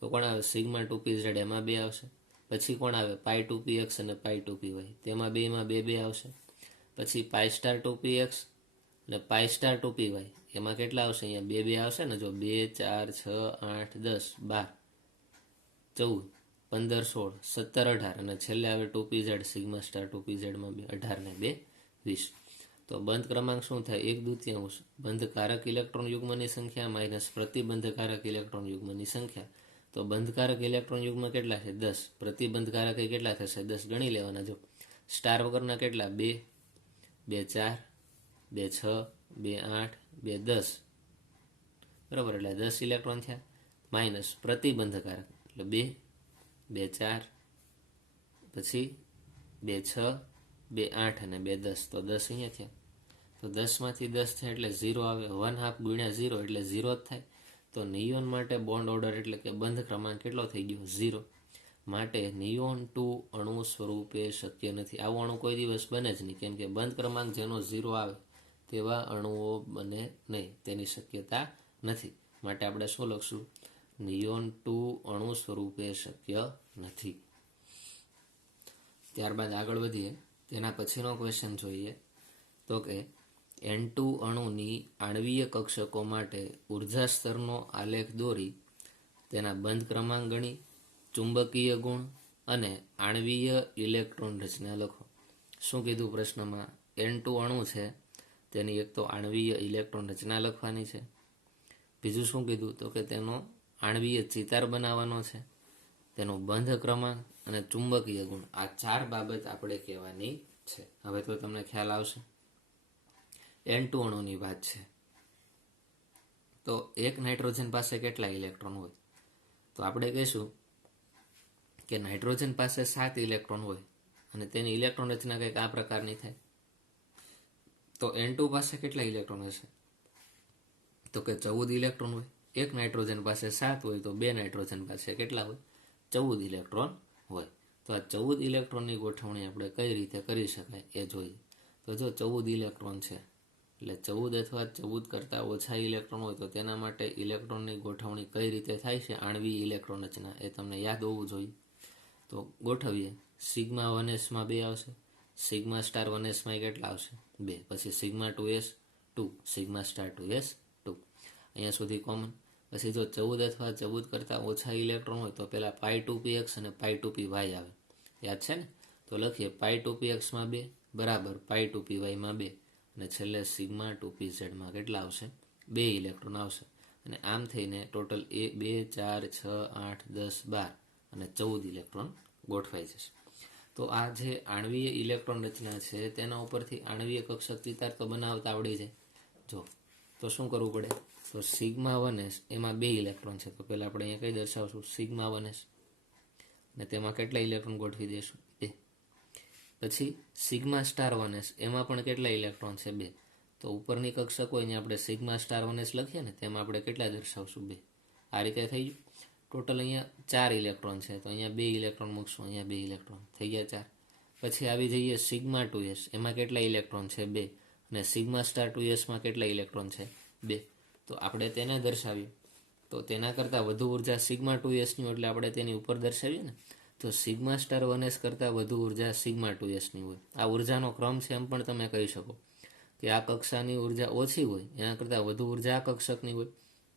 તો કોણ આવે? સિગ્મા 2pz એમાં 2 આવશે. પછી કોણ આવે? પાઈ 2px અને પાઈ 2py, તેમાં બેમાં 2 આવશે. પછી પાઈ સ્ટાર 2px અને પાઈ સ્ટાર 2py, એમાં કેટલા આવશે? અહીંયા 2 આવશે ને. જો 2, 4, 6, 8, 10, 12, 14, 15, 16, 17, 18 અને છેલ્લે આવે 2pz, સિગ્મા સ્ટાર 2pz માં 18 ને 2, 20. તો બંધ ક્રમાંક શું થાય? 1/2 બંધકારક ઇલેક્ટ્રોન યુગ્મની સંખ્યા માઇનસ પ્રતિબંધકારક ઇલેક્ટ્રોન યુગ્મની સંખ્યા. તો બંધકારક ઇલેક્ટ્રોન યુગ્મ કેટલા છે? 10. પ્રતિબંધકારક એ કેટલા થશે? 10 ગણી લેવાના. જો સ્ટાર વગરના કેટલા? 2, 2, 4, 2, 6, 2, 8, 2, 10, બરાબર, એટલે 10 ઇલેક્ટ્રોન થયા. માઇનસ પ્રતિબંધકારક એટલે 2, 2, 4, પછી 2, 6, 2, 8 અને 2, 10. તો 10 અહીંયા થયા. તો 10માંથી 10 થાય એટલે 0 આવે. 1/2 ગુણ્યા 0 એટલે 0 જ થાય. તો નિયોન માટે બોન્ડ ઓર્ડર એટલે કે બંધ ક્રમાંક કેટલો થઈ ગયો? 0. માટે નિયોન 2 અણુ સ્વરૂપે શક્ય નથી. આવો અણુ કોઈ દિવસ બને જ નહીં, કેમ કે બંધ ક્રમાંક જેનો 0 આવે તેવા અણુઓ બને નહીં, તેની શક્યતા નથી. માટે આપણે શું લખશું? નિયોન 2 અણુ સ્વરૂપે શક્ય નથી. ત્યારબાદ આગળ વધીએ. તેના પછીનો ક્વેશ્ચન જોઈએ તો કે N2 અણુની આણ્વીય કક્ષકો માટે ઉર્જા સ્તરનો આલેખ દોરી તેના બંધ ક્રમાંક ગણી, ચુંબકીય ગુણ અને આણ્વીય ઇલેક્ટ્રોન રચના લખો. શું કીધું પ્રશ્નમાં? N2 અણુ છે તેની એક તો આણ્વીય ઇલેક્ટ્રોન રચના લખવાની છે. બીજું શું કીધું? તો કે તેનો આણ્વીય ચિતાર બનાવવાનો છે, તેનો બંધ ક્રમાંક અને ચુંબકીય ગુણ. આ 4 બાબત આપણે કહેવાની છે. હવે તો તમને ખ્યાલ આવશે. N2 અણુની વાત છે તો એક નાઇટ્રોજન પાસે કેટલા ઇલેક્ટ્રોન હોય? તો આપણે કહીશું કે નાઇટ્રોજન પાસે 7 ઇલેક્ટ્રોન હોય અને તેની ઇલેક્ટ્રોન રચના કંઈક આ પ્રકારની થાય. તો N2 પાસે કેટલા ઇલેક્ટ્રોન હશે? તો કે 14 ઇલેક્ટ્રોન હોય. એક નાઇટ્રોજન પાસે 7 હોય તો 2 નાઇટ્રોજન પાસે કેટલા હોય? 14 ઇલેક્ટ્રોન હોય. તો આ 14 ઇલેક્ટ્રોનની ગોઠવણી આપણે કઈ રીતે કરી શકાય એ જોઈએ. તો જો 14 ઇલેક્ટ્રોન છે એટલે 14 અથવા 14 કરતાં ઓછા ઇલેક્ટ્રોન હોય તો તેના માટે ઇલેક્ટ્રોનની ગોઠવણી કઈ રીતે થાય છે? આણ્વીય ઇલેક્ટ્રોન રચના, એ તમને યાદ હોવું જોઈએ. તો ગોઠવીએ. સિગ્મા 1s માં 2 આવશે, સિગ્મા સ્ટાર 1s માં કેટલા આવશે? 2. પછી sigma 2s 2, sigma star 2s 2. અહીંયા સુધી કોમન. પછી જો 14 અથવા 14 કરતાં ઓછા ઇલેક્ટ્રોન હોય તો પહેલાં પાઈ 2px અને પાઈ 2py આવે, યાદ છે ને? તો લખીએ પાઈ 2px માં 2 બરાબર પાઈ 2py માં 2 અને છેલ્લે સિગ્મા 2pz માં કેટલા આવશે? 2 ઇલેક્ટ્રોન આવશે. અને આમ થઈને ટોટલ 2, 4, 6, 8, 10, 12 અને 14 ઇલેક્ટ્રોન ગોઠવાઈ જશે. તો આ જે આણ્વીય ઇલેક્ટ્રોન રચના છે તેના ઉપરથી આણ્વીય કક્ષક ચિતાર તો બનાવતા આવડી જાય. જો તો શું કરવું પડે? તો સિગ્મા 1s એમાં 2 ઇલેક્ટ્રોન છે તો પહેલાં આપણે અહીંયા કઈ દર્શાવશું? સિગ્મા 1s અને તેમાં કેટલા ઇલેક્ટ્રોન ગોઠવી દઈશું? 2. પછી સિગ્મા સ્ટાર 1s એમાં પણ કેટલા ઇલેક્ટ્રોન છે? 2. તો ઉપરની કક્ષક હોય ને આપણે સિગ્મા સ્ટાર 1s લખીએ ને તેમાં આપણે કેટલા દર્શાવશું? 2. આ રીતે થઈ ગયું. ટોટલ અહીંયા 4 ઇલેક્ટ્રોન છે તો અહીંયા 2 ઇલેક્ટ્રોન મૂકશું, અહીંયા 2 ઇલેક્ટ્રોન થઈ ગયા 4. પછી આવી જઈએ સિગ્મા 2s એમાં કેટલા ઇલેક્ટ્રોન છે? 2. અને સિગ્મા સ્ટાર 2s માં કેટલા ઇલેક્ટ્રોન છે? 2. તો આપણે તેને દર્શાવીએ. તો તેના કરતાં વધુ ઉર્જા સિગ્મા 2sની હોય એટલે આપણે તેની ઉપર દર્શાવીએ ને. તો સિગ્મા સ્ટાર 1s કરતાં વધુ ઉર્જા સિગ્મા 2sની હોય. આ ઉર્જાનો ક્રમ છે એમ પણ તમે કહી શકો કે આ કક્ષાની ઉર્જા ઓછી હોય એના કરતાં વધુ ઉર્જા આ કક્ષકની હોય,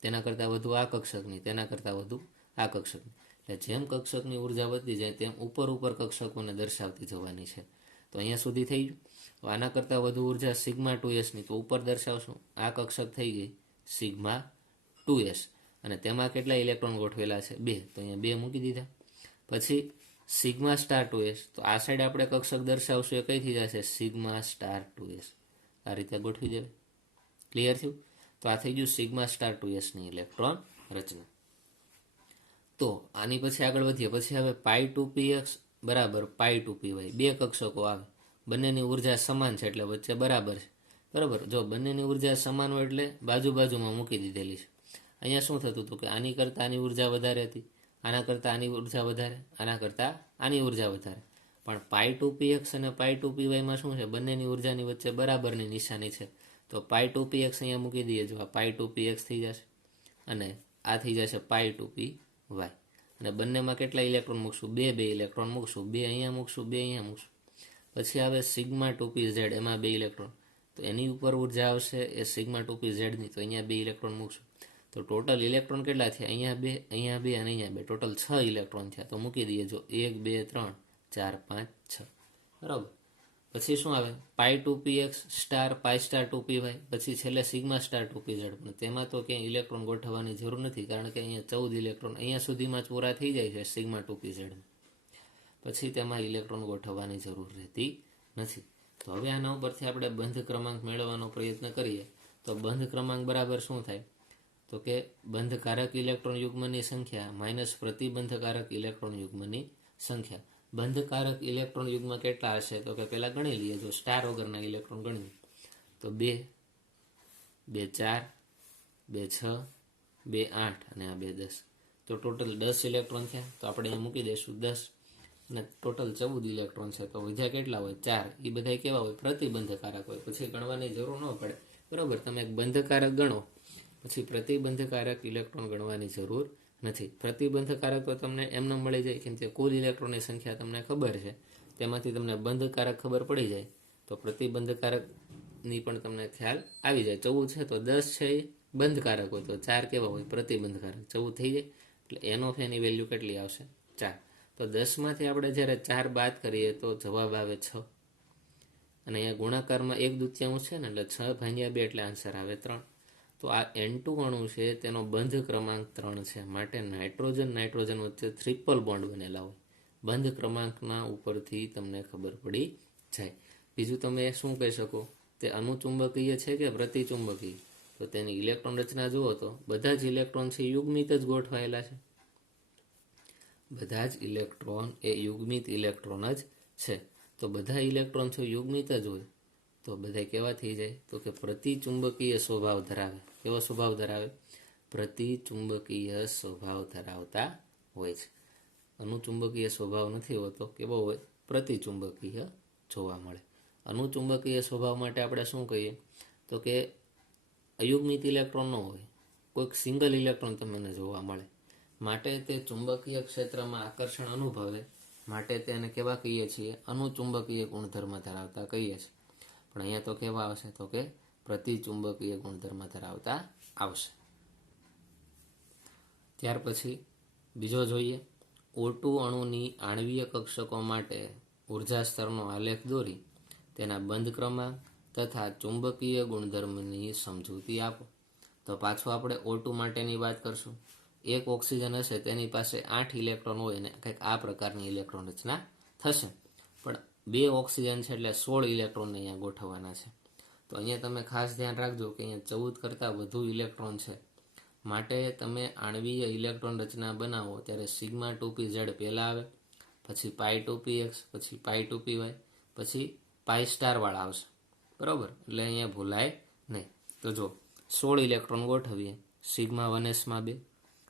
તેના કરતાં વધુ આ કક્ષકની, તેના કરતાં વધુ આ કક્ષકની. એટલે જેમ કક્ષકની ઉર્જા વધતી જાય તેમ ઉપર કક્ષકોને દર્શાવતી જવાની છે. તો અહીંયા સુધી થઈ ગયું. આના કરતાં વધુ ઉર્જા સિગ્મા 2sની તો ઉપર દર્શાવશું. આ કક્ષક થઈ ગઈ સિગ્મા 2s અને તેમાં કેટલા ઇલેક્ટ્રોન ગોઠવેલા છે? 2. તો અહીંયા 2 મૂકી દીધા. પછી સિગ્મા સ્ટાર 2s તો આ સાઈડ આપણે કક્ષક દર્શાવશું એ કઈ થઈ જશે? Sigma star 2s. આ રીતે ગોઠવી દેવે. ક્લિયર થયું? તો આ થઈ ગયું સિગ્મા સ્ટાર 2sની ઇલેક્ટ્રોન રચના. તો આની પછી આગળ વધીએ. પછી હવે પાઈ 2px બરાબર પાઈ 2py 2 કક્ષકો આવે, બંનેની ઉર્જા સમાન છે એટલે વચ્ચે બરાબર છે. બરાબર. જો બંનેની ઉર્જા સમાન હોય એટલે બાજુમાં મૂકી દીધેલી છે. અહીંયા શું થતું હતું કે આની કરતાં આની ઉર્જા વધારે હતી, આના કરતાં આની ઉર્જા વધારે, આના કરતાં આની ઉર્જા વધારે. પણ પાઈ ટુ પી એક્સ અને પાઈ ટુ પી વાયમાં શું છે, બંનેની ઉર્જાની વચ્ચે બરાબરની નિશાની છે. તો પાઈ ટુ પી એક્સ અહીંયા મૂકી દઈએ. જો આ પાઈ ટુ પી એક્સ થઈ જશે અને આ થઈ જશે પાઈ ટુ પી વાય. અને બંનેમાં કેટલા ઇલેક્ટ્રોન મૂકશું? બે ઇલેક્ટ્રોન મૂકશું. બે અહીંયા મૂકશું, બે અહીંયા મૂકશું. પછી આવે સિગ્મા ટુ પી ઝેડ, એમાં બે ઇલેક્ટ્રોન. તો એની ઉપર ઉર્જા આવશે એ સિગ્મા ટુ પી ઝેડની, તો અહીંયા બે ઇલેક્ટ્રોન મૂકશું. તો ટોટલ ઇલેક્ટ્રોન કેટલા થયા? અહીંયા બે, અહીંયા બે અને અહીંયા બે, ટોટલ 6 ઇલેક્ટ્રોન થયા. તો મૂકી દઈએ. જો 1 2 3 4 5 6. બરાબર. પછી શું આવે? Pi two P X star, pi star two P Y, પછી છેલ્લે sigma star two P Z. પણ તેમાં તો ક્યાંય ઇલેક્ટ્રોન ગોઠવવાની જરૂર નથી, કારણ કે અહીંયા 14 ઇલેક્ટ્રોન અહીંયા સુધીમાં જ પૂરા થઈ જાય છે સિગ્મા ટુ પી ઝેડમાં. પછી તેમાં ઇલેક્ટ્રોન ગોઠવવાની જરૂર રહેતી નથી. તો હવે આના ઉપરથી આપણે બંધ ક્રમાંક મેળવવાનો પ્રયત્ન કરીએ. તો બંધ ક્રમાંક બરાબર શું થાય? તો કે બંધકારક ઇલેક્ટ્રોન યુગ્મની સંખ્યા માઇનસ પ્રતિબંધકારક ઇલેક્ટ્રોન યુગ્મની સંખ્યા. બંધકારક ઇલેક્ટ્રોન યુગ્મ કેટલા હશે? તો કે પહેલાં ગણી લઈએ. જો સ્ટાર વગરના ઇલેક્ટ્રોન ગણીએ તો 2 2 4 2 6 2 8 અને આ 2 10. તો ટોટલ 10 ઇલેક્ટ્રોન થયા. તો આપણે અહીં મૂકી દઈશું 10 અને ટોટલ 14 ઇલેક્ટ્રોન છે. તો વધ્યા કેટલા હોય? 4. એ બધા કેવા હોય? પ્રતિબંધકારક હોય. પછી ગણવાની જરૂર ન પડે. બરાબર. તમે એક બંધકારક ગણો, પછી પ્રતિબંધકારક ઇલેક્ટ્રોન ગણવાની જરૂર નથી. પ્રતિબંધકારક તો તમને એમને મળી જાય, કેમ કે કુલ ઇલેક્ટ્રોનની સંખ્યા તમને ખબર છે, તેમાંથી તમને બંધકારક ખબર પડી જાય. તો પ્રતિબંધકારકની પણ તમને ખ્યાલ આવી જાય. 14 છે તો 10 છે એ બંધકારક હોય, તો 4 કેવા હોય? પ્રતિબંધકારક. 14 થઈ જાય એટલે એન ઓફ એની વેલ્યુ કેટલી આવશે? 4. તો 10માંથી આપણે જ્યારે 4 બાદ કરીએ તો જવાબ આવે 6. અને અહીંયા ગુણાકારમાં 1/2 છે ને, એટલે 6/2 એટલે આન્સર આવે 3. તો આ N2 અણુ છે તેનો બંધ ક્રમાંક 3 છે. માટે નાઇટ્રોજન વચ્ચે ટ્રિપલ બોન્ડ બનેલા હોય. બંધ ક્રમાંકના ઉપરથી તમને ખબર પડી જાય. બીજું તમે શું કહી શકો? તે અનુચુંબકીય છે કે પ્રતિચુંબકીય? તો તેની ઇલેક્ટ્રોન રચના જુઓ તો બધા જ ઇલેક્ટ્રોન છે યુગ્મિત જ ગોઠવાયેલા છે. બધા જ ઇલેક્ટ્રોન એ યુગ્મિત ઇલેક્ટ્રોન જ છે. તો બધા ઇલેક્ટ્રોન છે યુગ્મિત જ હોય તો બધા કેવા થઈ જાય? તો કે પ્રતિચુંબકીય સ્વભાવ ધરાવે. કેવો સ્વભાવ ધરાવે? પ્રતિચુંબકીય સ્વભાવ ધરાવતા હોય છે. અનુચુંબકીય સ્વભાવ નથી હોતો. કેવો હોય? પ્રતિચુંબકીય જોવા મળે. અનુચુંબકીય સ્વભાવ માટે આપણે શું કહીએ? તો કે અયુગ્મિત ઇલેક્ટ્રોન ન હોય, કોઈક સિંગલ ઇલેક્ટ્રોન તમને જોવા મળે, માટે તે ચુંબકીય ક્ષેત્રમાં આકર્ષણ અનુભવે, માટે તેને કેવા કહીએ છીએ? અનુચુંબકીય ગુણધર્મ ધરાવતા કહીએ છીએ. પણ અહીંયા તો કેવા આવશે? તો કે પ્રતિચુંબકીય ગુણધર્મ ધરાવતા આવશે. ત્યાર પછી બીજો જોઈએ. O2 અણુની આણ્વીય કક્ષકો માટે ઉર્જા સ્તરનો આલેખ દોરી તેના બંધ ક્રમાંક તથા ચુંબકીય ગુણધર્મની સમજૂતી આપો. તો પાછું આપણે O2 માટેની વાત કરશું. એક ઓક્સિજન હશે, તેની પાસે 8 ઇલેક્ટ્રોન હોય અને કંઈક આ પ્રકારની ઇલેક્ટ્રોન રચના થશે. પણ 2 ઓક્સિજન છે એટલે 16 ઇલેક્ટ્રોનને અહીંયા ગોઠવવાના છે. તો અહીંયા તમે ખાસ ધ્યાન રાખજો કે અહીંયા 14 કરતાં વધુ ઇલેક્ટ્રોન છે. માટે તમે આણ્વીય ઇલેક્ટ્રોન રચના બનાવો ત્યારે સિગ્મા ટુ પી ઝેડ પહેલાં આવે, પછી પાઈ ટુ પી એક્સ, પછી પાઈ ટુ પી વાય, પછી પાઈ સ્ટારવાળા આવશે. બરાબર. એટલે અહીંયા ભૂલાય નહીં. તો જો 16 ઇલેક્ટ્રોન ગોઠવીએ. સિગ્મા 1sમાં 2,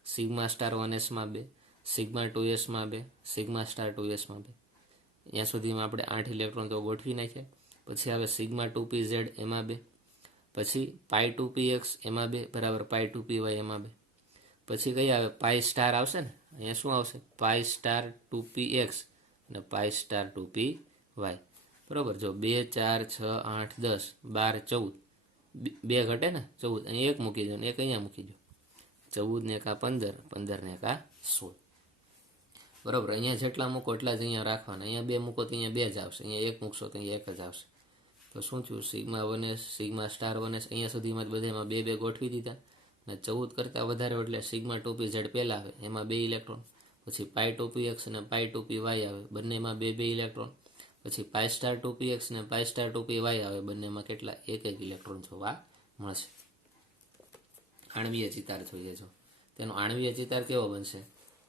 સિગ્મા સ્ટાર 1sમાં 2, સિગ્મા 2sમાં 2, સિગ્મા સ્ટાર 2sમાં 2. અહીંયા સુધીમાં આપણે 8 ઇલેક્ટ્રોન તો ગોઠવી નાખ્યા. પછી આવે સિગ્મા 2p ઝેડ, એમાં 2. પછી પાઈ 2px એમાં 2 બરાબર પાઈ 2py એમાં 2. પછી કઈ આવે? પાઈ સ્ટાર આવશે ને. અહીંયા શું આવશે? પાઈ સ્ટાર 2px અને પાઈ સ્ટાર 2py. બરાબર. જો 2 4 6 8 10 12 14, 2 ઘટે ને 14, અહીંયા 1 મૂકી દો ને 1 અહીંયા મૂકી દો. 14 ને 1 15, 15 ને 1 16. બરાબર. અહીંયા જેટલા મૂકો એટલા જ અહીંયા રાખવાના. અહીંયા 2 મૂકો તો અહીંયા 2 જ આવશે, અહીંયા 1 મૂકશો તો અહીંયા 1 જ આવશે. તો શું થયું? Sigma 1s, sigma star 1s અહીંયા સુધીમાં જ બધામાં 2 2 ગોઠવી દીધા. અને 14 કરતાં વધારે એટલે સિગ્મા 2p ઝેડ પહેલાં આવે, એમાં 2 ઇલેક્ટ્રોન. પછી પાઈ 2px અને પાઈ 2py આવે, બંનેમાં 2 2 ઇલેક્ટ્રોન. પછી પાઈ સ્ટાર 2px અને પાઈ સ્ટાર 2py આવે, બંનેમાં કેટલા? 1 1 ઇલેક્ટ્રોન જોવા મળશે. આણ્વીય ચિતાર જોઈએ છો. તેનો આણ્વીય ચિતાર કેવો બનશે?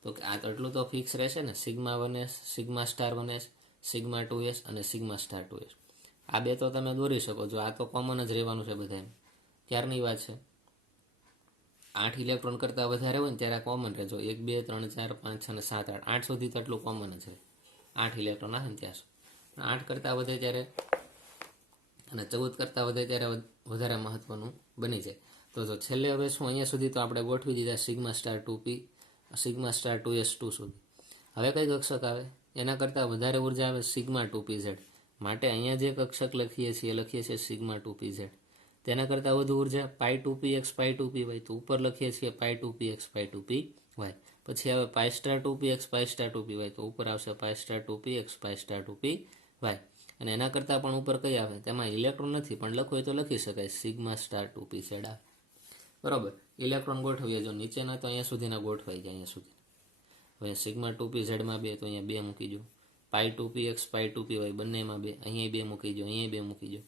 તો કે આ એટલું તો ફિક્સ રહેશે ને. Sigma 1s, sigma star 1s, sigma 2s અને સિગ્મા સ્ટાર 2s. આ બે તો તમે દોરી શકો છો, આ તો કોમન જ રહેવાનું છે બધા. ક્યારની વાત છે, 8 ઇલેક્ટ્રોન કરતાં વધારે હોય ને ત્યારે કોમન રહેજો. 1 2 3 4 5 6 અને 7 8 8 સુધી તો એટલું કોમન જ છે. 8 ઇલેક્ટ્રોન આવે ને ત્યાં સુધી. 8 કરતાં વધે ત્યારે અને 14 કરતાં વધે ત્યારે વધારે મહત્વનું બની જાય. તો જો છેલ્લે હવે શું, અહીંયા સુધી તો આપણે ગોઠવી દીધા sigma star 2p sigma star 2s2 સુધી. હવે કઈ કક્ષક આવે, એના કરતાં વધારે ઉર્જા આવે સિગ્મા 2pz. માટે અહીંયા જે કક્ષક લખીએ છીએ સિગ્મા 2pz. તેના કરતાં વધુ ઉર્જા પાઈ 2px પાઈ 2py, તો ઉપર લખીએ છીએ પાઈ 2px પાઈ 2py. પછી આવે પાઈ સ્ટાર 2px પાઈ સ્ટાર 2py, તો ઉપર આવશે પાઈ સ્ટાર 2px પાઈ સ્ટાર 2py. અને એના કરતાં પણ ઉપર કઈ આવે, તેમાં ઇલેક્ટ્રોન નથી પણ લખવું હોય તો લખી શકાય સિગ્મા સ્ટાર 2pz આવે. બરાબર, ઇલેક્ટ્રોન ગોઠવીએ. જો નીચેના તો અહીંયા સુધીના ગોઠવાઈ ગયા, અહીંયા સુધી. હવે સિગ્મા 2pzમાં 2, તો અહીંયા 2 મૂકી દો. પાઈ 2px પાઈ 2py બંનેમાં 2, અહીંયા 2 મૂકી દો, અહીંયા 2 મૂકી દો.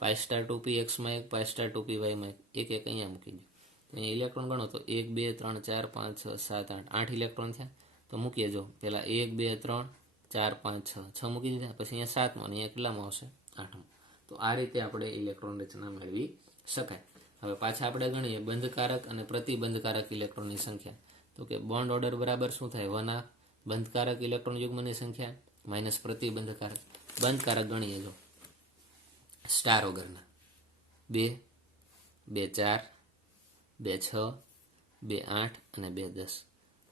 પાઈ સ્ટાર 2pxમાં 1 પાઈ સ્ટાર 2pyમાં 1 1 અહીંયા મૂકી દો. તો અહીંયા ઇલેક્ટ્રોન ગણો તો 1 2 3 4 5 6 7 8 8 ઇલેક્ટ્રોન થયા. તો મૂકીએ, જો પહેલાં 1 2 3 4 5 6 6 મૂકી દીધા. પછી અહીંયા 7મો અને અહીંયા કેટલામાં આવશે 8મો. તો આ રીતે આપણે ઇલેક્ટ્રોન રચના મેળવી શકાય. હવે પાછા આપણે ગણીએ બંધકારક અને પ્રતિબંધકારક ઇલેક્ટ્રોનની સંખ્યા. તો કે બોન્ડ ઓર્ડર બરાબર શું થાય, 1/2 બંધકારક ઇલેક્ટ્રોન યુગ્મની સંખ્યા માઇનસ પ્રતિબંધકારક. બંધકારક ગણીએ, જો સ્ટાર વગરના 2 2 4 2 6 2 8 અને 2 10.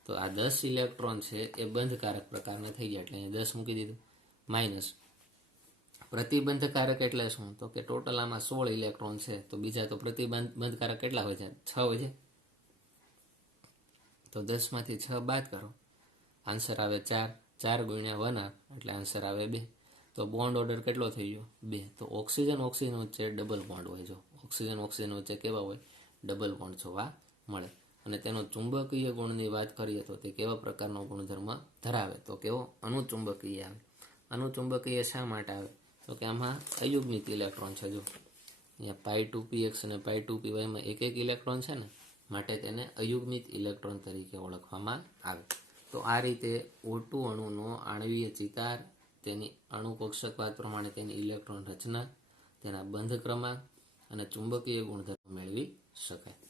તો આ 10 ઇલેક્ટ્રોન છે એ બંધકારક પ્રકારના થઈ ગયા, એટલે અહીંયા 10 મૂકી દીધું. માઇનસ પ્રતિબંધકારક એટલે શું, તો કે ટોટલ આમાં 16 ઇલેક્ટ્રોન છે, તો બીજા તો પ્રતિબંધકારક કેટલા હોય છે, 6 હોય છે. તો 10માંથી 6 બાદ કરો, આન્સર આવે 4. 4 ગુણ્યા 1/2 એટલે આન્સર આવે 2. તો બોન્ડ ઓર્ડર કેટલો થઈ ગયો, 2. તો ઓક્સિજન ઓક્સિજન વચ્ચે ડબલ બોન્ડ હોય. જો ઓક્સિજન ઓક્સિજન વચ્ચે કેવા હોય, ડબલ બોન્ડ જોવા મળે. અને તેનો ચુંબકીય ગુણની વાત કરીએ તો તે કેવા પ્રકારનો ગુણધર્મ ધરાવે, તો કેવો, અનુચુંબકીય આવે. અનુચુંબકીય શા માટે આવે, તો કે આમાં અયુગ્મિત ઇલેક્ટ્રોન છે. જો અહીંયા પાઈ 2px અને પાઈ 2pyમાં એક એક ઇલેક્ટ્રોન છે ને, માટે તેને અયુગ્મિત ઇલેક્ટ્રોન તરીકે ઓળખવામાં આવે. તો આ રીતે O2 અણુનો આણ્વીય ચિતાર, તેની અણુ કક્ષકવાદ પ્રમાણે તેની ઇલેક્ટ્રોન રચના, તેના બંધ ક્રમાંક અને ચુંબકીય ગુણધર્મ મેળવી શકાય.